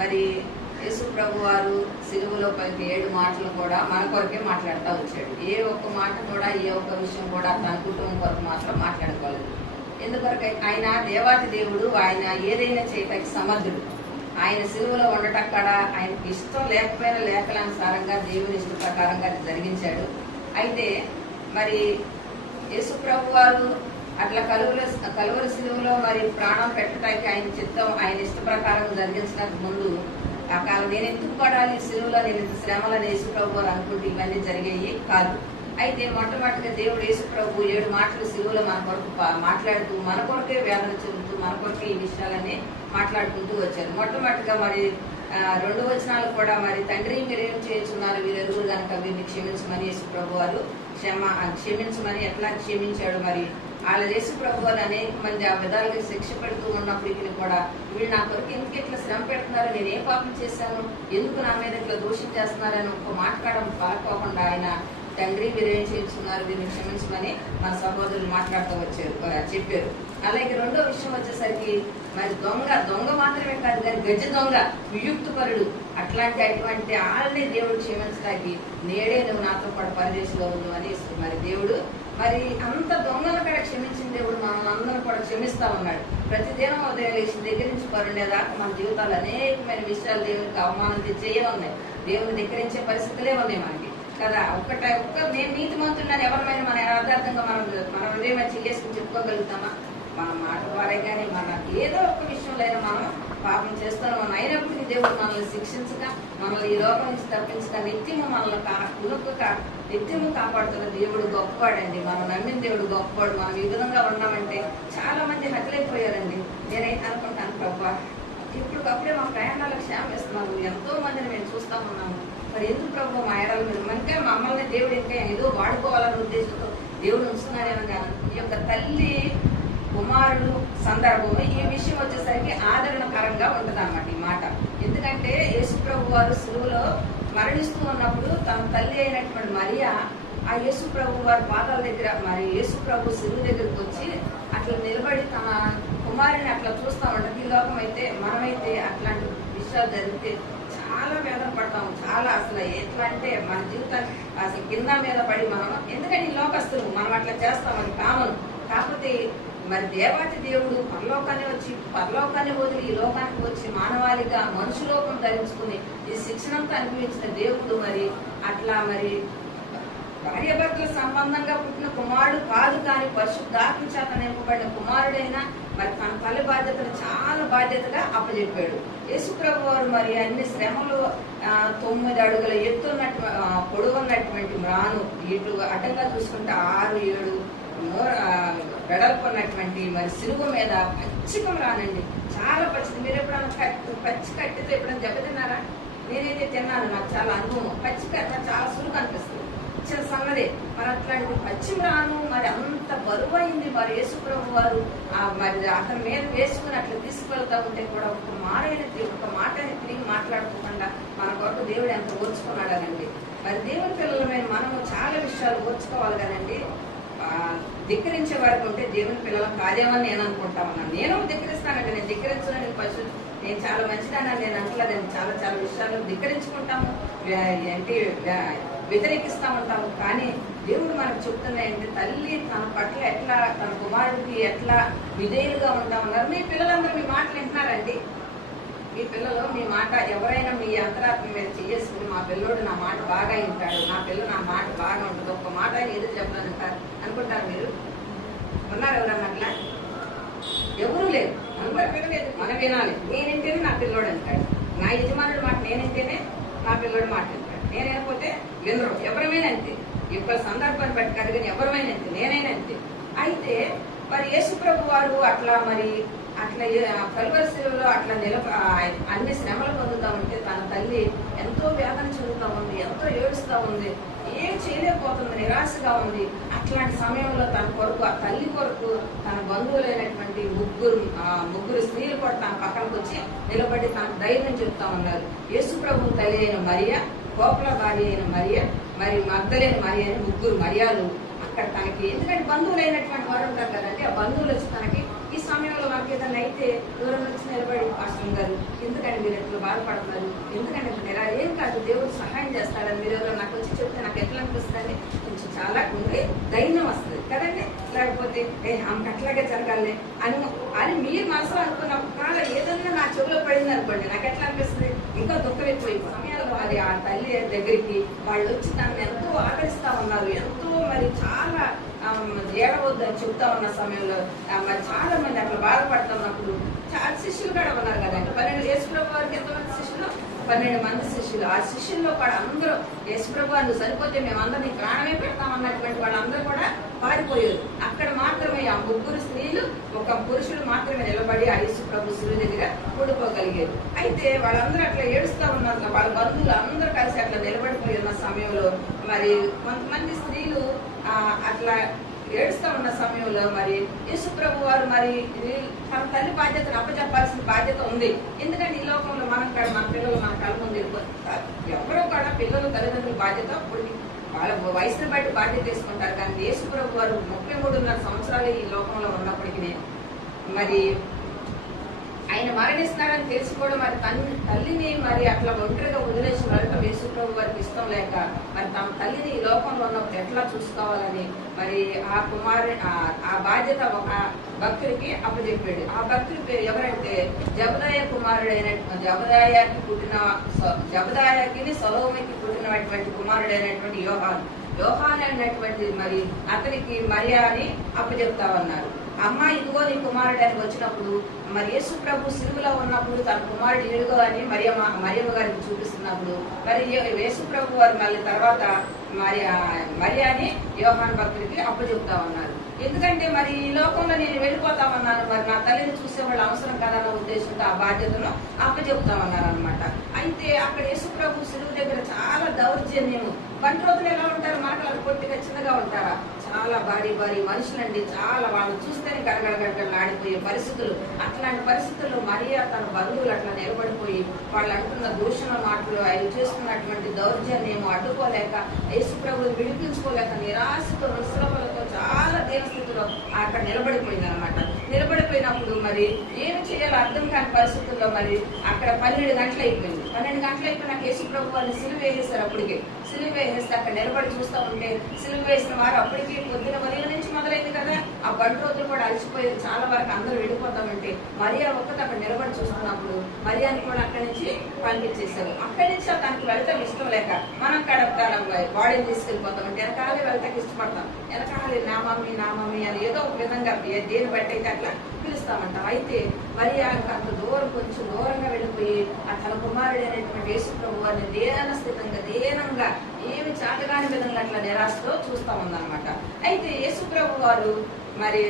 మరి యేసు ప్రభు వారు సిలువలో పలికి 7 మాటలు కూడా మన కొరకే మాట్లాడుతూ వచ్చాడు. ఏ ఒక్క మాట కూడా, ఏ ఒక్క విషయం కూడా తన కుటుంబం కొరకు మాత్రం మాట్లాడుకోలేదు. ఎందుకొరకు? ఆయన దేవాతి దేవుడు, ఆయన ఏదైనా చేయటానికి సమర్థుడు. ఆయన సిలువలో ఉండటక్కడ ఆయనకి ఇష్టం లేకపోయినా లేఖలానుసారంగా దేవుని ఇష్ట ప్రకారంగా అది జరిగించాడు. అయితే మరి యేసు ప్రభు వారు అట్లా కలువరి సిలువలో మరి ప్రాణం పెట్టడానికి ఆయన చిత్తం, ఆయన ఇష్ట ప్రకారం జరిగించడానికి ముందు ఆ కాలం నేను ఎందుకు పడాలి సిలువలో, నేను ఇంత శ్రమలని యేసు ప్రభు వారు అనుకుంటే ఇవన్నీ జరిగాయి కాదు. అయితే మొట్టమొదటిగా దేవుడు యేసు ప్రభు 7 మాటలు సిలువలో మన కొరకు మాట్లాడుతూ, మన కొరకే వేదన చెందుతూ, మన కొరకే ఈ విషయాలన్నీ మాట్లాడుకుంటూ వచ్చారు. మొట్టమొదటిగా మరి 2 వచనాలు కూడా మరి తండ్రి మీరేం చేస్తున్నారు, వీరెరుగురు కనుక వీరిని క్షమించమని యేసు ప్రభు వారు క్షమించమని ఎట్లా క్షమించాడు. మరి వాళ్ళ యేసు ప్రభు వారు అనేక మంది ఆ విధాలుగా శిక్ష పెడుతూ ఉన్నప్పటికీ కూడా వీళ్ళు నా కొరకు ఎందుకు ఇట్లా శ్రమ పెడుతున్నారు, నేను ఏ పాపం చేశాను, ఎందుకు నా మీద ఇట్లా దోషం చేస్తున్నారని ఒక మాట్లాడడం పలకోకుండా ఆయన తండ్రి మీరేం చేస్తున్నారు, వీరిని క్షమించమని మన సహోదరులు మాట్లాడుతూ చెప్పారు. అలాగే 2వ విషయం వచ్చేసరికి మరి దొంగ మాత్రమే కాదు కానీ గజ దొంగ, వియుక్తపరుడు, అటువంటి వాళ్ళని దేవుడు క్షమించడానికి నేడే నువ్వు నాతో పాటు పరదేశంలో ఉండు అని మరి దేవుడు మరి అంత దొంగలను కూడా క్షమించిన దేవుడు మనల్ని అందరూ కూడా క్షమిస్తా ఉన్నాడు. ప్రతిదినం ఉదయం లేచిన దగ్గర నుంచి పరుండేదాకా మన జీవితాలు అనేకమైన విషయాలు దేవునికి అవమానం తెచ్చేయే ఉన్నాయి, దేవుని ధిక్కరించే పరిస్థితులే ఉన్నాయి మనకి కదా. నేను నీతిమంతుడిని ఎవరిమైనా మన యథార్థంగా మన హృదయం చేసుకుని చెప్పుకోగలుగుతామా? మన మాట ద్వారా కానీ మన ఏదో ఒక విషయంలో అయినా మనం పాపం చేస్తాను మనం అయినప్పటికీ దేవుడు మనల్ని శిక్షించక, మనల్ని ఈ లోపం నుంచి తప్పించక, నిత్యము మనల్ని నిత్యము కాపాడుతున్న దేవుడు గొప్పవాడండి. మనం నమ్మిన దేవుడు గొప్పవాడు. మనం ఈ విధంగా ఉన్నామంటే చాలా మంది హతులైపోయారండి. నేనైతే అనుకుంటాను ప్రభా ఇప్పుడుకప్పుడే మా ప్రయాణాలకు క్షేమం ఇస్తున్నాము, ఎంతో మందిని మేము చూస్తా ఉన్నాము, మరి ఎందుకు ప్రభు మా ఎడల మీద ఇంకా మమ్మల్ని దేవుడు ఇంకా ఏదో వాడుకోవాలనే ఉద్దేశంతో దేవుడు ఉంచుతున్నాడేమో కానీ ఈ యొక్క తల్లి కుమారుడు సందర్భం ఈ విషయం వచ్చేసరికి ఆదరణకరంగా ఉంటుంది అన్నమాట ఈ మాట. ఎందుకంటే యేసు ప్రభు వారు సిలువలో మరణిస్తూ ఉన్నప్పుడు తన తల్లి అయినటువంటి మరియా ఆ యేసు ప్రభు వారి పాదాల దగ్గర మరి యేసు ప్రభు సిలువ దగ్గరకు వచ్చి అట్లా నిలబడి తన కుమారుని అట్లా చూస్తా ఉంటుంది. ఈ లోకం అయితే మనమైతే అట్లాంటి విషయాలు జరిగితే చాలా వేదన పడతాము. చాలా అసలు ఎట్లా అంటే మన జీవితాన్ని అసలు కింద మీద పడి మనం, ఎందుకంటే ఈ లోకస్తులు మనం అట్లా చేస్తాం, అది కామన్. కాకపోతే మరి దేవాతి దేవుడు పరలోకాన్ని వదిలి ఈ లోకానికి వచ్చి మానవాళిగా మనుషు లోకం ధరించుకుని ఈ శిక్షణంతా అనుభవించిన దేవుడు మరి అట్లా మరి భార్యాభర్తల సంబంధంగా పుట్టిన కుమారుడు కాదు కానీ పరిశుద్ధాత్మ చేత నింపబడిన కుమారుడైనా మరి తన తల్లి బాధ్యతను చాలా బాధ్యతగా అప్పచెప్పాడు. యేసు ప్రభు వారు మరి అన్ని శ్రమలు 9 అడుగుల ఎత్తున్నట్టు పొడవున్నటువంటి మ్రాను, ఇటు అడ్డంగా చూసుకుంటే 6-7 వెడల్పు ఉన్నటువంటి మరి సిలువ మీద పచ్చికం రానండి, చాలా పచ్చిది. మీరు ఎప్పుడన్నా పచ్చి కట్టితో ఎప్పుడైనా దెబ్బతిన్నారా? నేనైతే తిన్నాను, నాకు చాలా అనుభవం. పచ్చి కట్ట చాలా సులువు అనిపిస్తుంది, చిన్న సంగదే. మరి అట్లాంటి పశ్చిమ రాను మరి అంత బరువైంది మరి యేసు ప్రభు వారు మరి అతని మీద వేసుకుని అట్లా తీసుకువెళ్తా ఉంటే కూడా ఒక మాటని తిరిగి మాట్లాడుకోకుండా మన కొరకు దేవుడు ఎంత ఓర్చుకున్నాడనండి. మరి దేవుని పిల్లలమైన మనము చాలా విషయాలు ఓర్చుకోవాలి కదండి. ధిక్కరించే వారికి ఉంటే దేవుని పిల్లల కార్యమని నేను అనుకుంటా ఉన్నాను. నేను ధిక్కరిస్తానండి, నేను ధిక్కరించడానికి నేను చాలా మంచిదానని నేను అంటలేదండి. చాలా చాలా విషయాలు ధిక్కరించుకుంటాము, ఏంటి వ్యతిరేకిస్తూ ఉంటాము. కానీ దేవుడు మనకు చెప్తున్నాయంటే తల్లి తన పట్ల ఎట్లా, తన కుమారుడికి ఎట్లా విధేయులుగా ఉంటామన్నారు. మీ పిల్లలందరూ మీ మాటలు వింటున్నారండి. మీ పిల్లలు మీ మాట ఎవరైనా మీ అంతరాత్మ మీద చేసుకుని మా పిల్లోడు నా మాట బాగా వింటాడు, నా పిల్ల నా మాట బాగా ఉంటుంది, ఒక్క మాట ఆయన ఎదురు చెప్పాలంటారు అనుకుంటారు మీరు? ఉన్నారు ఎవరన్నా అట్లా? ఎవరూ లేదు. అందరి పిల్లలేదు, మనం వినాలి. నేనింటేనే నా పిల్లోడు అంటాడు, నా యజమానుడి మాట నేనింటేనే నా పిల్లోడు మాట వింటాడు. నేనైపోతే వినరు. ఎవరమైనా అంతే, ఇప్పుడు సందర్భాన్ని బట్టి కాదు కానీ ఎవరమైనా అంతే, నేనైనా అంతే. అయితే మరి యేసు ప్రభు వారు అట్లా కలువరి సిలువలో అట్లా అన్ని శ్రమలు పొందుతా ఉంటే తన తల్లి ఎంతో వేదన చెందుతా ఉంది, ఎంతో ఏడుస్తూ ఉంది, ఏం చేయలేకపోతుంది, నిరాశగా ఉంది. అట్లాంటి సమయంలో తన కొరకు, ఆ తల్లి కొరకు తన బంధువులైనటువంటి ముగ్గురు స్త్రీలు కూడా తన పక్కనకు వచ్చి నిలబడి తనకు ధైర్యం చెప్తా ఉన్నారు. యేసు ప్రభు తల్లి అయిన మరియా, కోపల భార్య అయిన మరియా, మరి మగ్దలేని మరియా అని 3 మరియాలు అక్కడ తనకి, ఎందుకంటే బంధువులు అయినటువంటి వారు ఉంటారు కదండి, ఆ బంధువులు వచ్చి తనకి ఈ సమయంలో మనకి ఏదైనా అయితే దూరం నుంచి నిలబడి పాస్టర్ గారు ఎందుకంటే మీరు ఎట్లా బాధపడుతున్నారు, ఎందుకంటే మీరు ఏం కాదు దేవుడు సహాయం చేస్తాడని మీరు ఎవరో నాకు వచ్చి చెప్తే నాకు ఎట్లా అనిపిస్తుంది, కొంచెం చాలా ఉంది ధైర్యం వస్తుంది కదండి. లేకపోతే ఆమెకు అట్లాగే జరగాలి అని మీరు మనసులో అనుకున్నప్పుడు కాదు ఏదన్నా నా చెవిలో పడింది అనుకోండి, నాకు ఎట్లా అనిపిస్తుంది, ఇంకా దుఃఖం ఎక్కువైపోయి సమయాల్లో అది ఆ తల్లి దగ్గరికి వాళ్ళు వచ్చి తనని ఎంతో ఆదరిస్తా ఉన్నారు, ఎంతో మరి చాలా ఏడవద్దని చెప్తా ఉన్న సమయంలో మరి చాలా మంది అట్లా బాధపడుతున్నప్పుడు చాలా శిష్యులు కూడా ఉన్నారు కదండి. 12 యేసుప్రభు వారికి ఎంతమంది శిష్యులు, 12 మంది శిష్యులు. ఆ శిష్యుల్లో కూడా అందరూ యేసుప్రభు వారు చనిపోతే మేమందరినీ ప్రాణమే పెడతామన్నటువంటి వాళ్ళందరూ కూడా పారిపోయారు. అక్కడ మాత్రమే ఆ 3 స్త్రీలు 1 పురుషుడు మాత్రమే నిలబడి ఆ యేసుప్రభు శిలువ దగ్గర కూడిపోగలిగారు. అయితే వాళ్ళందరూ అట్లా ఏడుస్తా ఉన్నారు, వాళ్ళ బంధువులు అందరూ కలిసి అట్లా నిలబడిపోయి ఉన్న సమయంలో మరి కొంతమంది స్త్రీలు అట్లా ఏడుస్తా ఉన్న సమయంలో మరి యేసుప్రభు వారు మరి తన తల్లి బాధ్యతను అప్పచెప్పాల్సిన బాధ్యత ఉంది. ఎందుకంటే ఈ లోకంలో మన పిల్లలు మన కళ్ళ ముందు వెళ్ళిపోతారు. ఎవరో కూడా పిల్లలు తల్లిదండ్రుల బాధ్యత వాళ్ళ వయసుని బట్టి బాధ్యత తీసుకుంటారు. కానీ యేసుప్రభు వారు 33.5 సంవత్సరాలు ఈ లోకంలో ఉన్నప్పటికీ మరి ఆయన మరణిస్తున్నాడని తెలిసి కూడా మరి తల్లిని మరి అట్లా ఒంటరిగా వదిలేసి వెళ్ళటం యేసుప్రభు వారికి ఇష్టం లేక మరి తమ తల్లిని ఈ లోకంలో ఉన్నప్పుడు ఎట్లా చూసుకోవాలని మరి ఆ బాధ్యత ఒక భక్తుడికి అప్పచెప్పాడు. ఆ భక్తుడి పేరు ఎవరంటే జబదాయ కుమారుడైన జబదాయకి సొలొమోనుకి పుట్టినటువంటి కుమారుడైనటువంటి యోహాను అనేటువంటి మరి అతనికి మరియా అని అప్పచెప్తా ఉన్నారు. అమ్మ ఇదిగో నీ కుమారుడు అని వచ్చినప్పుడు మరి యేసు ప్రభు సిలువలో ఉన్నప్పుడు తన కుమారుడు ఏడుగో అని మరియమ్మ గారికి చూపిస్తున్నప్పుడు మరి యేసు ప్రభు వారు మళ్ళీ తర్వాత మరియాని యోహాను భక్తుడికి అప్పచెప్తా ఉన్నారు. ఎందుకంటే మరి ఈ లోకంలో నేను వెళ్ళిపోతామన్నాను, మరి నా తల్లిని చూసేవాళ్ళు అవసరం కదన్న ఉద్దేశంతో ఆ బాధ్యతను అప్పచెప్తామన్నారు అనమాట. అయితే అక్కడ యేసు ప్రభు సిలువ దగ్గర చాలా దౌర్జన్యము. బంట్రోతులు ఎలా ఉంటారు, మనకు పొట్టిగా చిన్నగా ఉంటారా, చాలా భారీ మనుషులండి, చాలా వాళ్ళు చూస్తేనే గడగడగడగడలాడిపోయే పరిస్థితులు. అట్లాంటి పరిస్థితుల్లో మరియా తన బంధువులు అట్లా నిలబడిపోయి వాళ్ళు అంటున్న దూషణ మాటలు, ఆయన చేస్తున్నటువంటి దౌర్జన్యము అడ్డుకోలేక యేసు ప్రభువుని విడిపించుకోలేక నిరాశతో నిస్సలతో చాలా దీనస్థితిలో అక్కడ నిలబడిపోయింది అనమాట. నిలబడిపోయినప్పుడు మరి ఏమి చేయాలో అర్థం కాని పరిస్థితుల్లో మరి అక్కడ 12 గంటలు అయిపోయింది. 12 గంటలు అయిపోయినాక యేసు ప్రభు వారిని సిలువ వేసేస్తారు. అప్పటికే సిలువ వేసేస్తే అక్కడ నిలబడి చూస్తూ ఉంటే సిలువ వేసిన వారు అప్పటికి పొద్దున ఉదయం నుంచి మొదలైంది కదా, ఆ బంట్రోతులు కూడా అలసిపోయేది, చాలా వరకు అందరూ వెళ్ళిపోతామంటే మరియా ఒక్కటి అక్కడ నిలబడి చూస్తున్నప్పుడు మరియాని కూడా అక్కడి నుంచి పంపించేశారు. అక్కడి నుంచి తనకి వెళ్తాం ఇష్టం లేక మనం తన బాడీని తీసుకెళ్ళిపోతామంటే వెనకాలే వెళ్తాకి ఇష్టపడతాం, వెనకాలే నా మమ్మీ అని ఏదో ఒక విధంగా దేని బట్టి అయితే అట్లా పిలుస్తామంటాం. అయితే మరియా అంత దూరం కొంచెం దూరంగా వెళ్ళిపోయి ఆ తన కుమారుడు అనేటువంటి యేసు ప్రభు వారిని దీనంగా ఏమి చాటగాని విధంగా అట్లా నిరాశతో చూస్తా ఉందన్నమాట. అయితే యేసు ప్రభు వారు మరి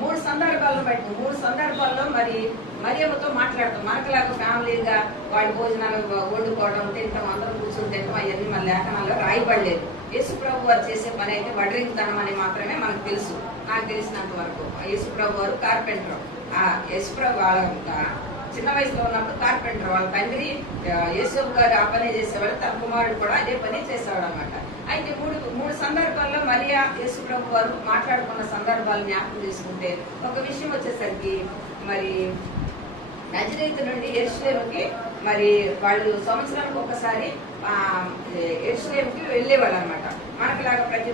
3 సందర్భాల్లో మరి మరియమ్మతో మాట్లాడతాం. మనకులాగా ఫ్యామిలీగా వాళ్ళ భోజనాలు వండుకోవడం, తింటాం, అందరం కూర్చొని తింటాం, అవన్నీ మన లేఖనాల్లో రాయబడలేదు. యేసు ప్రభు వారు చేసే పని అయితే వడ్రింగుతనం అని మాత్రమే మనకు తెలుసు. నాకు తెలిసినంత వరకు యేసు ప్రభు వారు కార్పెంటర్. ఆ యేసు ప్రభు వాళ్ళ చిన్న వయసులో ఉన్నప్పుడు కార్పెంటర్, వాళ్ళ తండ్రి యేసోబు గారు ఆ పని చేసేవాడు, తన కుమారుడు కూడా అదే పని చేసేవాడు అనమాట. అయితే మూడు సందర్భాల్లో మరియా యేసు ప్రభు వారు మాట్లాడుకున్న సందర్భాలు జ్ఞాపకం చేసుకుంటే ఒక విషయం వచ్చేసరికి మరి నజరేతు నుండి యెరూషలేముకి మరి వాళ్ళు సంవత్సరానికి ఒకసారి యెరూషలేముకి వెళ్ళేవాళ్ళు అనమాట. మనకులాగా ప్రతి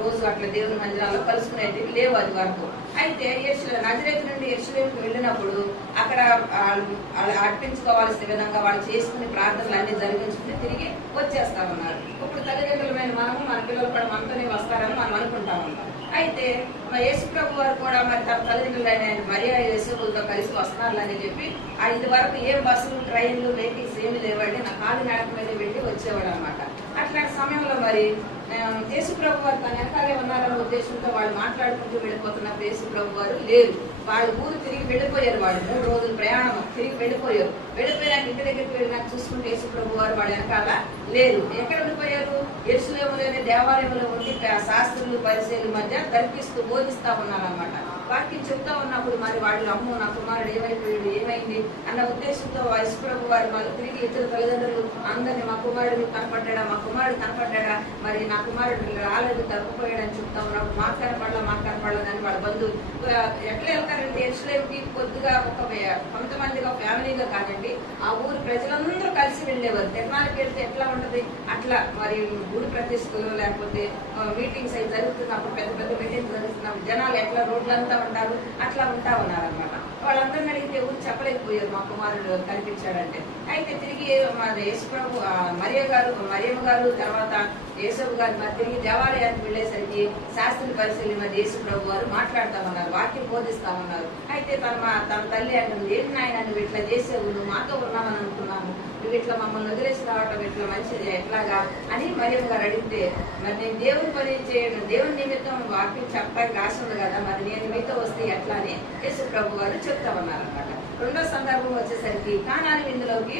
రోజు అట్లా దేవుని మందిరాల్లో కలుసుకునేది లేవు అది వరకు. అయితే నజరేతు నుండి యెరూషలేముకి వెళ్ళినప్పుడు అక్కడ అర్పించుకోవాల్సిన విధంగా వాళ్ళు చేసుకునే ప్రార్థనలు అన్ని జరిగించుకుని తిరిగి వచ్చేస్తా ఉన్నారు. ఇప్పుడు తల్లిదండ్రులమైన మనము మన పిల్లలు కూడా మనతోనే వస్తారని మనం అనుకుంటా ఉన్నాం. అయితే యేసు ప్రభు వారు కూడా మరి తన తల్లిదండ్రులైన మరియా యేసుతో కలిసి వస్తున్నారు అని చెప్పి ఇది వరకు ఏం బస్సులు, ట్రైన్లు, వెహికల్స్ ఏమి లేవండి, నా కాలి నడక మీద వెళ్ళి వచ్చేవాడు అనమాట. అట్లాంటి సమయంలో మరి యేసు ప్రభు వారు తన వెనకాలే ఉన్నారన్న ఉద్దేశంతో వాళ్ళు మాట్లాడుకుంటూ వెళ్ళిపోతున్నప్పుడు యేసు ప్రభు వారు లేరు. వాళ్ళు ఊరు తిరిగి వెళ్ళిపోయారు. వాళ్ళు 3 రోజుల ప్రయాణం తిరిగి వెళ్ళిపోయారు. వెళ్ళిపోయినాక ఇంటి దగ్గరికి వెళ్ళినాక చూసుకుంటే యేసు ప్రభు వారు వాళ్ళ వెనకాల లేరు. ఎక్కడ ఉండిపోయారు? యెరూషలేములోని దేవాలయంలో ఉండి శాస్త్రులు పరిచయుల మధ్య తర్కిస్తూ బోధిస్తా ఉన్నారన్నమాట. వాక్యం చెప్తా ఉన్నప్పుడు మరి వాళ్ళు అమ్మో నా కుమారుడు ఏమైపోయాడు, ఏమైంది అన్న ఉద్దేశంతో యేసు ప్రభు వారు మళ్ళీ తిరిగి ఇద్దరు తల్లిదండ్రులు అందరినీ మా కుమారుడు కనపడ్డా, మరి నా కుమారుడు రాలేదు తప్పిపోయాడని చెప్తా ఉన్నప్పుడు మాకు కనపడలేదని వాళ్ళ బంధువులు ఎట్లా వెళ్తారంటే ఎరుసలేంకి కొద్దిగా కొంతమందిగా ఫ్యామిలీగా కాదండి, ఆ ఊరు ప్రజలందరూ కలిసి వెళ్ళేవారు. తిరణాలకు వెళ్తే ఎట్లా ఉంటది అట్లా, మరి గుడి ప్రతిష్టలు లేకపోతే మీటింగ్స్ అవి జరుగుతున్నప్పుడు, పెద్ద పెద్ద మీటింగ్స్ జరుగుతున్నప్పుడు జనాలు ఎట్లా రోడ్లంతా ఉంటారు అట్లా ఉంటా ఉన్నారనమాట. వాళ్ళందరిని అడిగితే ఊరు చెప్పలేకపోయారు మా కుమారుడు కనిపించాడంటే. అయితే తిరిగి మన యేసుప్రభు మరియమ్మ గారు తర్వాత యేసపు గారు మరి తిరిగి దేవాలయానికి వెళ్ళేసరికి శాస్త్రుల పరిశీలి మరి యేసుప్రభు వారు మాట్లాడతామన్నారు, వాక్యం బోధిస్తామన్నారు. అయితే తన తల్లి అంటుంది, ఏంటి నాయన నువ్వు ఇట్లా చేసావు, నువ్వు మాతో ఉన్నామని అనుకున్నాము, నువ్వు ఇట్లా మమ్మల్ని వదిలేసి రావటం ఇట్లా మంచిది ఎట్లాగా అని మరియమ్మ గారు అడిగితే, మరి నేను దేవుని పని చేయడం దేవుని నిమిత్తం వాక్యం చెప్పడానికి ఆశ ఉంది కదా, మరి నేను మీతో వస్తే ఎట్లా అని యేసుప్రభు గారు చెప్తామన్నారన్నమాట. రెండో సందర్భం వచ్చేసరికి కానాను విందులోకి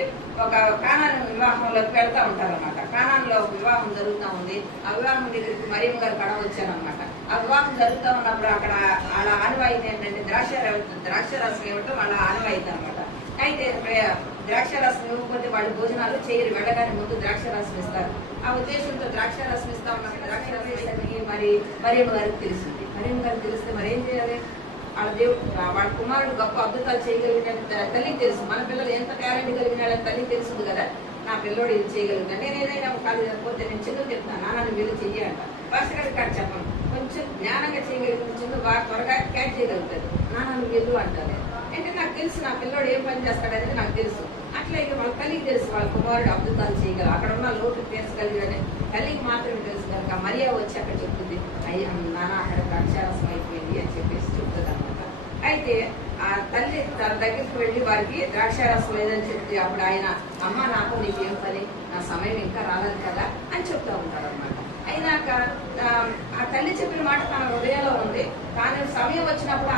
కానాను వివాహంలోకి వెళ్తా ఉంటారన్నమాట. కానానులో ఒక వివాహం జరుగుతూ ఉంది. ఆ వివాహం దగ్గరికి మరియమ్మ గారు కడ వచ్చారనమాట. ఆ వివాహం జరుగుతూ ఉన్నప్పుడు అక్కడ వాళ్ళ ఆనవాయితీ ఏంటంటే ద్రాక్షరసం ఇవ్వటం వాళ్ళ ఆనవాయితీ అనమాట. అయితే ద్రాక్షరసం ఇవ్వకపోతే వాళ్ళు భోజనాలు చేయరు, వెళ్ళగానే ముందు ద్రాక్షరసం ఇస్తారు. ఆ ఉద్దేశంతో ద్రాక్షరసం ఇస్తా ఉన్నప్పుడు ద్రాక్షరసం మరి మరియమ్మ గారికి తెలిసింది. మరియమ్మ గారికి తెలిస్తే మరి ఏం చేయాలి, వాళ్ళ కుమారుడు గొప్ప అద్భుతాలు చేయగలిగిన తల్లికి తెలుసు. మన పిల్లలు ఎంత టాలెంట్ కలిగిన తల్లికి తెలుస్తుంది కదా, నా పిల్లోడు ఇది చేయగలుగుతాను, నేను ఏదైనా పోతే నేను చిన్న చెప్తాను, నాన్న వీళ్ళు చెయ్యంట. పాస్టర్ గారికి కాదు చెప్పను, కొంచెం జ్ఞానంగా చేయగలిగిన చిన్న బాగా త్వరగా క్యాచ్ చేయగలుగుతాడు. నాన్న వెళ్ళు అంటారు. అంటే నాకు తెలుసు నా పిల్లోడు ఏం పని చేస్తాడనేది నాకు తెలుసు. అట్లా ఇక వాళ్ళ తల్లికి తెలుసు వాళ్ళ కుమారుడు అద్భుతాలు చేయగలరు, అక్కడ ఉన్న లోటు తీర్చగలిగాడని తల్లికి మాత్రమే తెలుసు కనుక మరియా వచ్చి అక్కడ చెప్తుంది, అయ్యా నాన్న అక్కడ ద్రాక్షారసం అయిపోయింది అని చెప్పేసి చెప్తుంది అనమాట. అయితే ఆ తల్లి తన దగ్గరికి వెళ్ళి వారికి ద్రాక్షారసం లేదని చెప్తే అప్పుడు ఆయన, అమ్మ నాకు నీకేం పని, నా సమయం ఇంకా రాలేదు కదా అని చెప్తా ఉంటారు అనమాట. అయినాక ఆ తల్లి చెప్పిన మాట తన హృదయంలో ఉంది, కానీ సమయం వచ్చినప్పుడు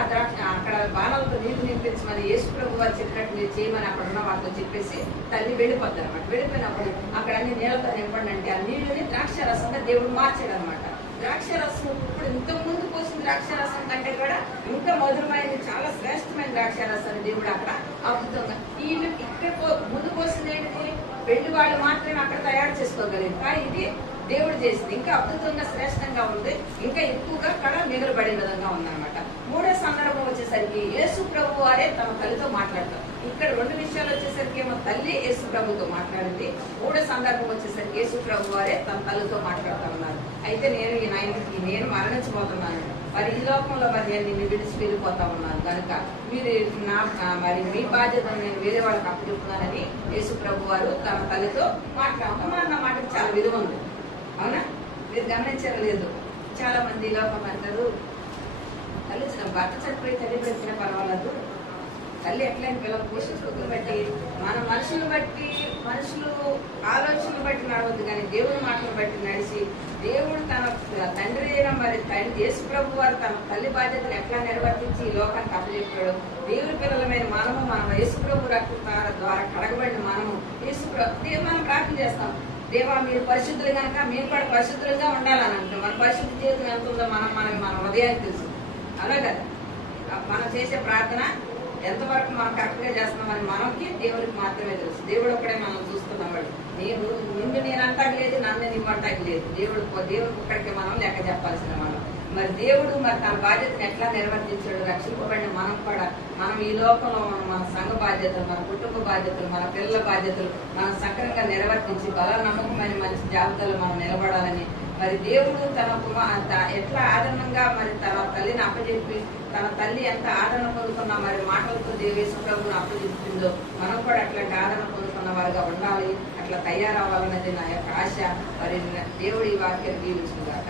అక్కడ బాణాలతో నీళ్లు నింపించమని యేసుప్రభు వారు చెప్పినట్టు మీరు చేయమని అక్కడ ఉన్న వాళ్ళతో చెప్పేసి తల్లి వెళ్ళిపోతారు అనమాట. వెళ్ళిపోయినప్పుడు అక్కడ అన్ని నీళ్ళతో నింపండి అంటే ఆ నీళ్ళని ద్రాక్షారసంగా దేవుడు మార్చాడు అనమాట. ద్రాక్షారసం ఇప్పుడు ఇంతకు ముందు పోసిన ద్రాక్షారసం కంటే కూడా ఇంకా మధురమైనది, చాలా శ్రేష్టమైన ద్రాక్షారసాన్ని దేవుడు అక్కడ అద్భుతంగా ఇక్కడ ముందు పోసింది ఏంటిది, పెళ్లి వాళ్ళు మాత్రమే అక్కడ తయారు చేసుకోగలిగింది. కానీ ఇది దేవుడు చేసింది ఇంకా అద్భుతంగా శ్రేష్టంగా ఉంది, ఇంకా ఎక్కువగా కళ మిగలబడే విధంగా ఉందన్నమాట. మూడో సందర్భం వచ్చేసరికి యేసు ప్రభు వారే తమ తల్లితో మాట్లాడతారు. ఇక్కడ రెండు విషయాలు వచ్చేసరికి ఏమో తల్లి యేసు ప్రభుతో మాట్లాడింది, మూడో సందర్భం వచ్చేసరికి యేసు ప్రభు వారే తన తల్లితో మాట్లాడుతూ ఉన్నారు. అయితే నేను మరణించబోతున్నాను, మరి ఈ లోకంలో మరి నేను నిన్ను విడిచి వెళ్ళిపోతా ఉన్నాను కనుక మీరు మరి మీ బాధ్యతను నేను వేరే వాళ్ళకి అప్పచెప్తున్నానని యేసు ప్రభు వారు తమ తల్లితో మాట్లాడతాం. అన్న మాటకు చాలా విలువ ఉంది, అవునా? మీరు గమనించారు లేదు, చాలా మంది లోకం అంటారు తల్లి భర్త చనిపోయి తల్లి బ్రతికిన పర్వాలేదు, తల్లి ఎట్లయిన పిల్లలు పోషించుకోని బట్టి మన మనుషులు ఆలోచనలు బట్టి నడవద్దు, కానీ దేవుని మాటలు బట్టి నడిచి దేవుడు తన తండ్రి అయిన మరి యేసు ప్రభు వారు తన తల్లి బాధ్యతను ఎట్లా నిర్వర్తించి ఈ లోకానికి అప్పచెప్పాడు. దేవుని పిల్లలమైన మనం యేసు ప్రభు రక్త ద్వారా కడగబడిన మనము మనం ప్రార్థన చేస్తాం, దేవా మీరు పరిశుద్ధులు కనుక మేము కూడా పరిశుద్ధులుగా ఉండాలని అంటాం. మన పరిశుద్ధ జీవితం ఎంత ఉందో మన హృదయానికి తెలుసు. అలాగే మనం చేసే ప్రార్థన ఎంతవరకు మనం కరెక్ట్గా చేస్తున్నామని మనకి దేవుడికి మాత్రమే తెలుసు. దేవుడు ఒక్కడే మనం చూస్తున్నవాడు. నేను అంటాకి లేదు, నన్ను నిమ్మంటాకి లేదు. దేవుడికి ఒక్కడికి మనం లెక్క చెప్పాల్సిన మనం. మరి దేవుడు మరి తన బాధ్యతను ఎట్లా నిర్వర్తించాడు, రక్షింపబడిన మనం ఈ లోకంలో మన సంఘ బాధ్యతలు, మన కుటుంబ బాధ్యతలు, మన పిల్లల బాధ్యతలు మనం సక్రమంగా నిర్వర్తించి బల నమ్మకమైన మంచి జాబితాలో మనం నిలబడాలని మరి దేవుడు ఎట్లా ఆదరణంగా మరి తన తల్లిని అప్పచెప్పి తన తల్లి ఎంత ఆదరణ పొందుకున్నా మరి మాటలతో యేసు ప్రభువును అప్పచెప్పిందో మనం కూడా అట్లాంటి ఆదరణ పొందుకున్న వారిగా ఉండాలి, అట్లా తయారవ్వాలన్నది నా యొక్క ఆశ. మరి దేవుడు ఈ వాక్యాన్ని దీవించుగాక.